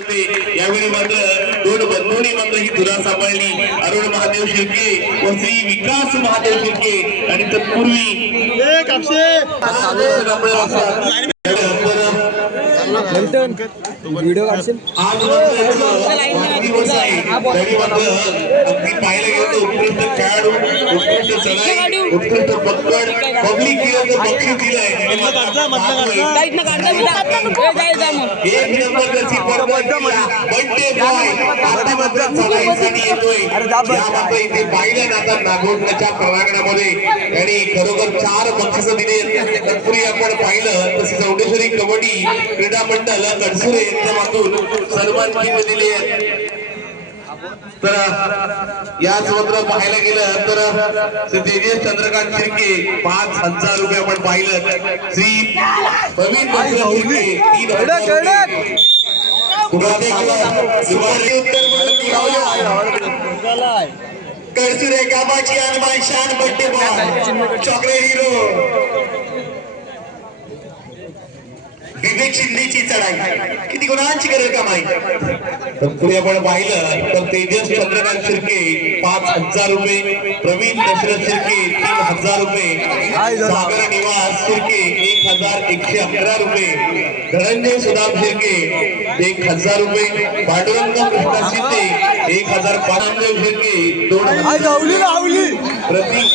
यावेळी मात्र दोन बंधूंनी मात्र ही धुरा सांभाळली, अरुण महादेव शिर्के व श्री विकास महादेव शिर्के. आणि तत्पूर्वी व्हिडिओ काढशील आज दिवस आहे तरी मात्र अगदी पाहायला गेलं उत्कृष्ट खेळाडू, उत्कृष्ट चढाई, उत्कृष्ट पकड, पब्लिक खेळाचं बक्षीस दिलंय. एक नंबर जशी बर्थडे बॉय आता मात्र चढाईसाठी येतोय. मात्र इथे पाहिलं जातात नागोटच्या प्रभागणामध्ये आणि खरोखर 4 बक्षीस दिले. तत्पूर्वी आपण पाहिलं तसे चौंडेश्वरी कबड्डी क्रीडा मंडळ कडसुरे यांच्या मातून सन्मान चिन्ह दिले. तर याच मात्र पाहायला गेलं तर श्री तेजस चंद्रकांत शिर्के 5,000 रुपये आपण पाहिलं. श्री प्रवीण शिर्के 3,000 कडसुरे गावाची अनमान शान बड्डे बॉय चॉकलेट हिरो विवेक शिंदेची चढाई किती गुणांची करेल कमाई. पुढे आपण पाहिलं तर तेजस चंद्रकांत शिर्के 5,000 रुपये, प्रवीण दशरथ शिर्के 3,000 रुपये, सागर निवास शिर्के 1,111 रुपये, धनंजय सुदाम शिर्के 1,000 रुपये, पांडुरंग कृष्णा शिंदे 1,500 शिर्के 2,000 प्रतीक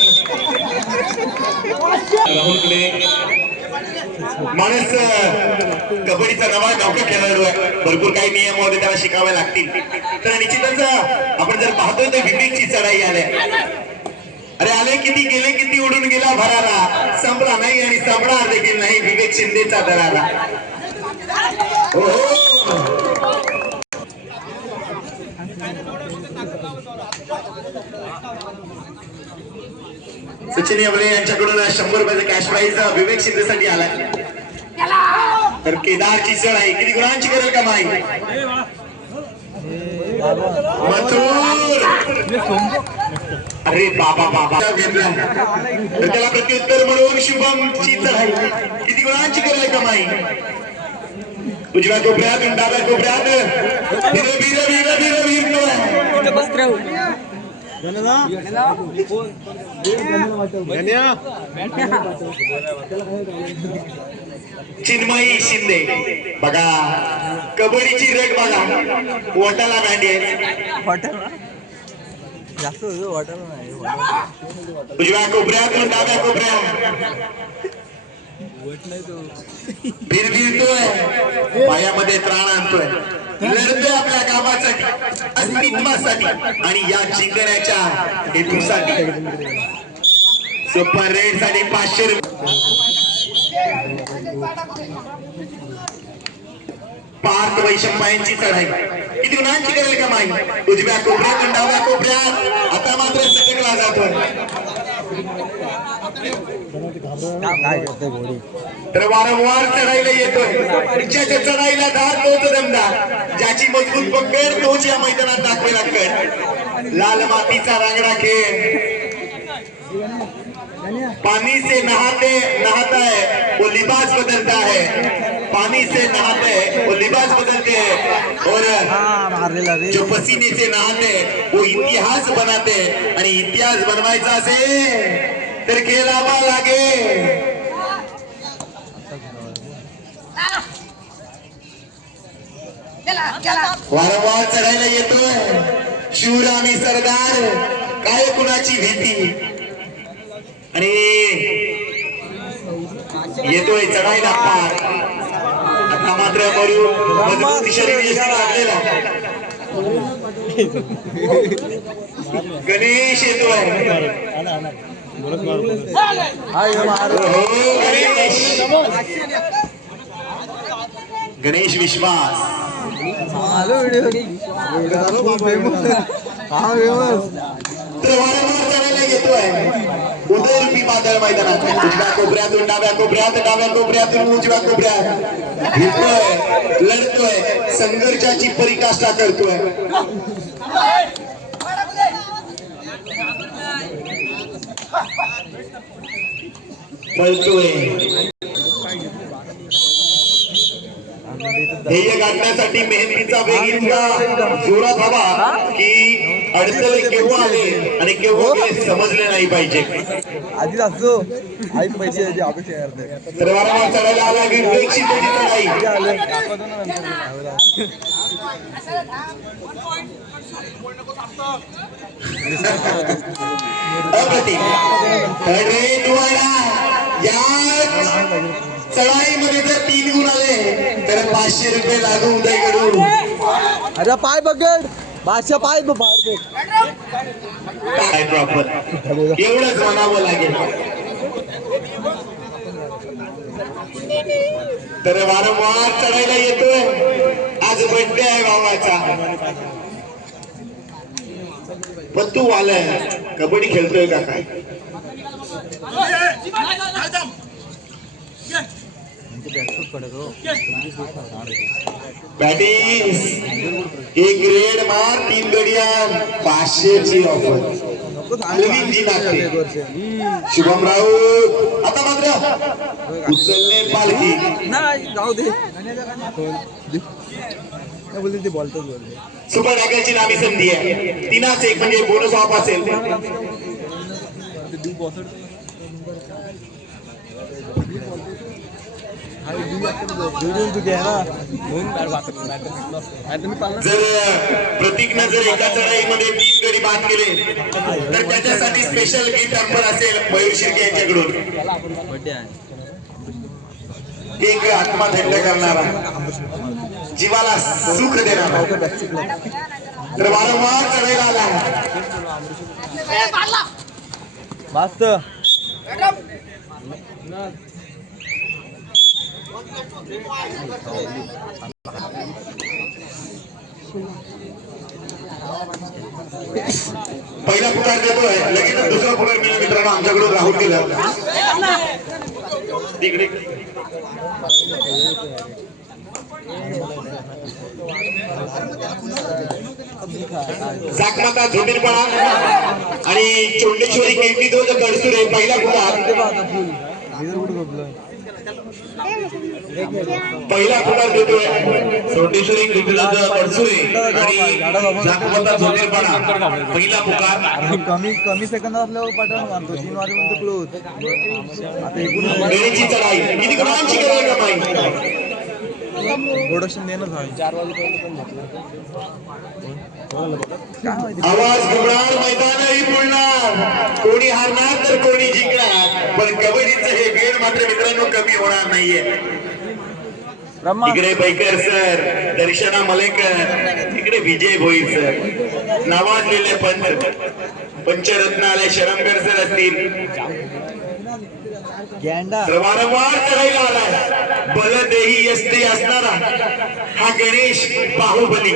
राहुलकडे माणूस कबड्डीचा नवा नौका खेळाडू आहे. भरपूर काही नियम होते त्याला शिकावे लागतील. तर निश्चितच आपण जर पाहतोय तर विवेकची चढाई आल्या. अरे आले किती गेले किती उडून गेला भरारा, संपला नाही आणि संपणार देखील नाही विवेक शिंदेचा दरारा. सचिन यावले यांच्याकडून 100 रुपयाचा कॅश प्राइज विवेक शिंदेसाठी आलाय. तर केदारची चढाई किती गुणांची करेल कमाई. मथुर अरे बाबा बाबा घेतला तर त्याला प्रत्युत्तर म्हणून शुभमची चढाई किती गुणांची करेल कमाई. उजव्या कोपऱ्यात डाव्या कोपऱ्यात चिन्मयी शिंदे बघा कबड्डीची रेग बघा. वॉटाला बँडी आहे जास्त वाटलं नाही. उजव्या कोपऱ्यात डाव्या कोपऱ्यात भिरभिरतोय, पायामध्ये त्राण आणतोय, लढतोय आपल्या गावासाठी, अस्तित्वासाठी आणि या जिंकण्याच्या हेतूसाठी. सुपर रेड साठी 500 रुपये. पार्थ वैशंपायांची चढाई किती गुणांची करेल कमाई. उजव्या कोपऱ्यात डाव्या कोपऱ्यात आता मात्र सकटला जातोय. तर वारंवार चढाईला येतोय. ज्याच्या चढाईला धार तोच दमदार, ज्याची मजबूत पकड तोच या मैदानात दाखवेला कड. लाल मातीचा रांगडा खेळ. पानी से नहाता है वो लिबास बदलता है, पानी से नहाते हैं वो लिबास बदलते हैं और जो पसीने से नहाते हैं वो इतिहास बनाते हैं. आणि इतिहास बनवायचा असेल तर खेळावा लागेल. वारंवार चढायला येतोय शूर आणि सरदार, काय कुणाची भीती. आणि येतोय चढायला पार. आता मात्र मजबूत शरीर लागलेला गणेश येतोय. गणेश विश्वास येतोय उदयरूपी बादल मैदानात. उजव्या कोपऱ्यातून डाव्या कोपऱ्यात, डाव्या कोपऱ्यातून उजव्या कोपऱ्यात भिडतोय, लढतोय, संघर्षाची परिकाष्ठा करतोय. पळतोय ध्येय गाठण्यासाठी मेहनतीचा वेग इतका जोरात हवा की अडचणी केव्हा आले आणि केव्हा गेले समजले नाही पाहिजे. आधीच असतो आई पैसे अपेक्षा करते तर वारंवार चढायला आला विवेकशी त्याची चढाई चढाईमध्ये जर 3 गुण आले तर 500 रुपये लागू उदयकडून. अरे पाय बघड बादशाह पाय बाहेर काय प्रॉपर एवढंच म्हणावं लागेल. तर वारंवार चढायला येतोय. आज बर्थडे आहे भावाचा. पण तू आलाय कबड्डी खेळतोय का काय? बॅटिंग 1 ग्रेड मार 3 गडिया 500 ची ऑफर जी लागते. शुभम राऊत आता मात्र उचलले पालखी नाही जाऊ दे बोलते ते बॉलतच बोलते. सुपर टॅकलची नामी संधी आहे. 3-1 म्हणजे बोनस ऑफ असेल. जर प्रतीकनं जर एका चढाईमध्ये 3 गडी बाद केले तर त्याच्यासाठी स्पेशल गिफ्ट हॅम्पर असेल मयूर शिर्के यांच्याकडून. एक आत्मा थंड करणारा जीवाला सुख देणारा. तर वारंवार चढायला आला मस्त पहिला पुकार देतोय लगेच दुसरा पुकार मिळाला मित्रांनो आमच्याकडून राहुल दिला तिकडे. जाकमाता झोटीरपणा आणि चोंडेश्वरी केटी दोन कडसुरे पहिला पुकार. पहिला पुकार देतोय चोंडेश्वरी केटीला कडसुरे आणि जाकमाता झोटीरपणा पहिला पुकार. कमी सेकंद असल्यावर पटकन मानतो 3 वाजेपर्यंत क्लोज. आता एकूण चढाई किती गुणांची करायला पाहिजे. प्रोडक्शन देणं झालं 4 वाजेपर्यंत आवाज घुमणार मैदानही बोलणार. कोणी हारणार तर कोणी जिंकणार. पण कबड्डीचं हे वेळ मात्र मित्रांनो कमी होणार नाहीये. इकडे पैकर सर, दर्शना मलेकर, इकडे विजय भोईर सर, नावाजलेले पंचरत्नालय शरमकर सर असतील. वारंवार चढायला आलाय बलदेही यष्टी असणारा हा गणेश बाहुबली.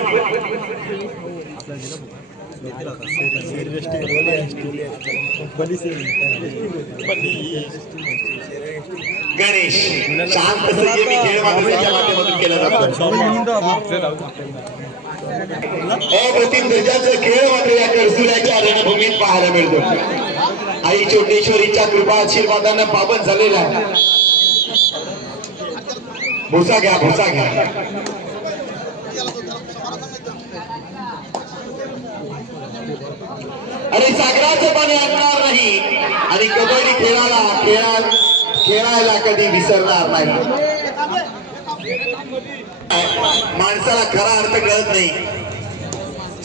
गणेश शांत संयमी खेळ माध्यमाच्या माध्यमातून केला जातो. अप्रतिम दर्जाचा खेळ मात्र या कडसुऱ्याच्या रणभूमीत पाहायला मिळतो. आई चोंडेश्वरीच्या कृपा आशीर्वादानं पावन झालेला. भुसा घ्या भुसा घ्या. अरे सागराचं पाणी आणणार नाही आणि कबड्डी खेळायला कधी विसरणार नाही. माणसाला खरा अर्थ कळत नाही.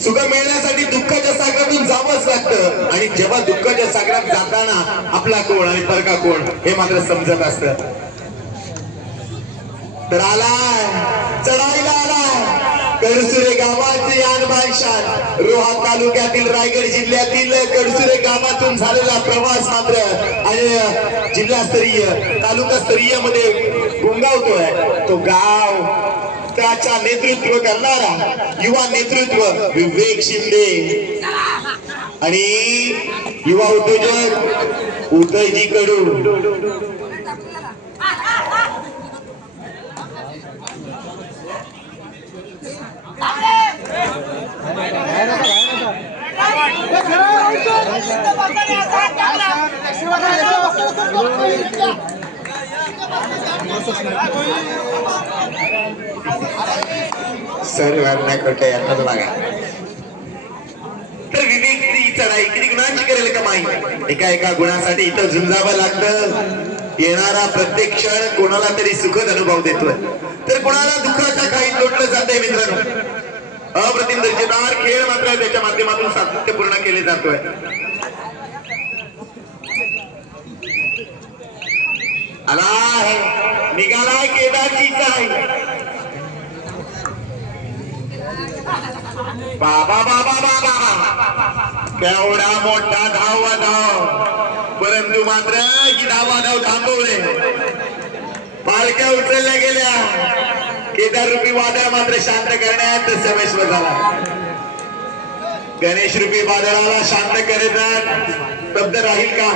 सुख मिळण्यासाठी दुःखाच्या सागरातून जावंच लागतं आणि जेव्हा दुःखाच्या सागरात जाताना आपला कोण आणि परका कोण हे मात्र समजत असत. तर आलाय चढाईला आलाय कडसुरे गावाचे आणबान शान. रोहा तालुक्यातील रायगड जिल्ह्यातील कडसुरे गावातून झालेला प्रवास मात्र आणि जिल्हास्तरीय तालुकास्तरीय मध्ये गुंगावतोय. तो गाव त्याच्या नेतृत्व करणारा युवा नेतृत्व विवेक शिंदे आणि युवा उद्योजक उदयजी कडू. सर वाढण्या खोटे यांनाच बघा. तर विवेकची चढाई किती गुणांची करेल कमाई. एका एका गुणासाठी इथं झुंजावं लागतं. येणारा प्रत्येक क्षण कोणाला तरी सुखद अनुभव देतोय तर कोणाला दुःखाच्या काही लोटलं जातंय. मित्रांनो अप्रतिम दर्जेदार खेळ मात्र त्याच्या माध्यमातून सातत्यपूर्ण केले जातोय. आला आहे निघालाय केदारची चढाई. बाबा बाबा बाबा केवढा मोठा धाव परंतु मात्र ही धाव थांबवले. पालख्या उचलल्या गेल्या. केदार रूपी वादळ मात्र शांत करण्यात समेश्वर झाला. गणेश रूपी वादळाला शांत करण्यात स्तब्ध राहील का.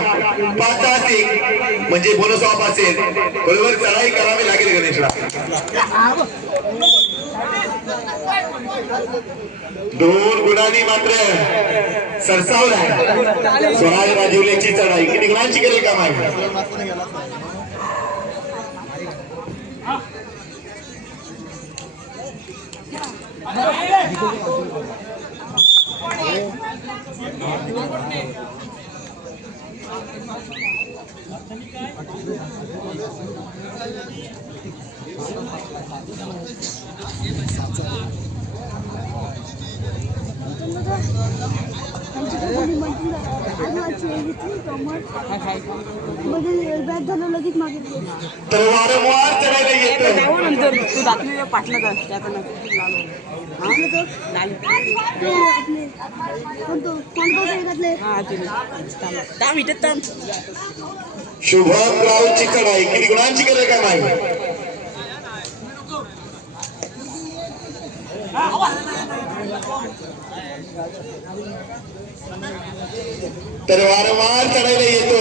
5 म्हणजे बोनस ऑफ असेल. बरोबर चढाई करावी लागेल गणेशला. 2 गुणांनी मात्र सरसावलाय. स्वराज राजवलेची चढाई किती गुणांची करेल का माहिती. तर वारंवार चढायला येतं. तू दाखली पाटलं शुभम रावची चढाई किती गुणांची करेल का माहिती. तर वारंवार चढायला येतो.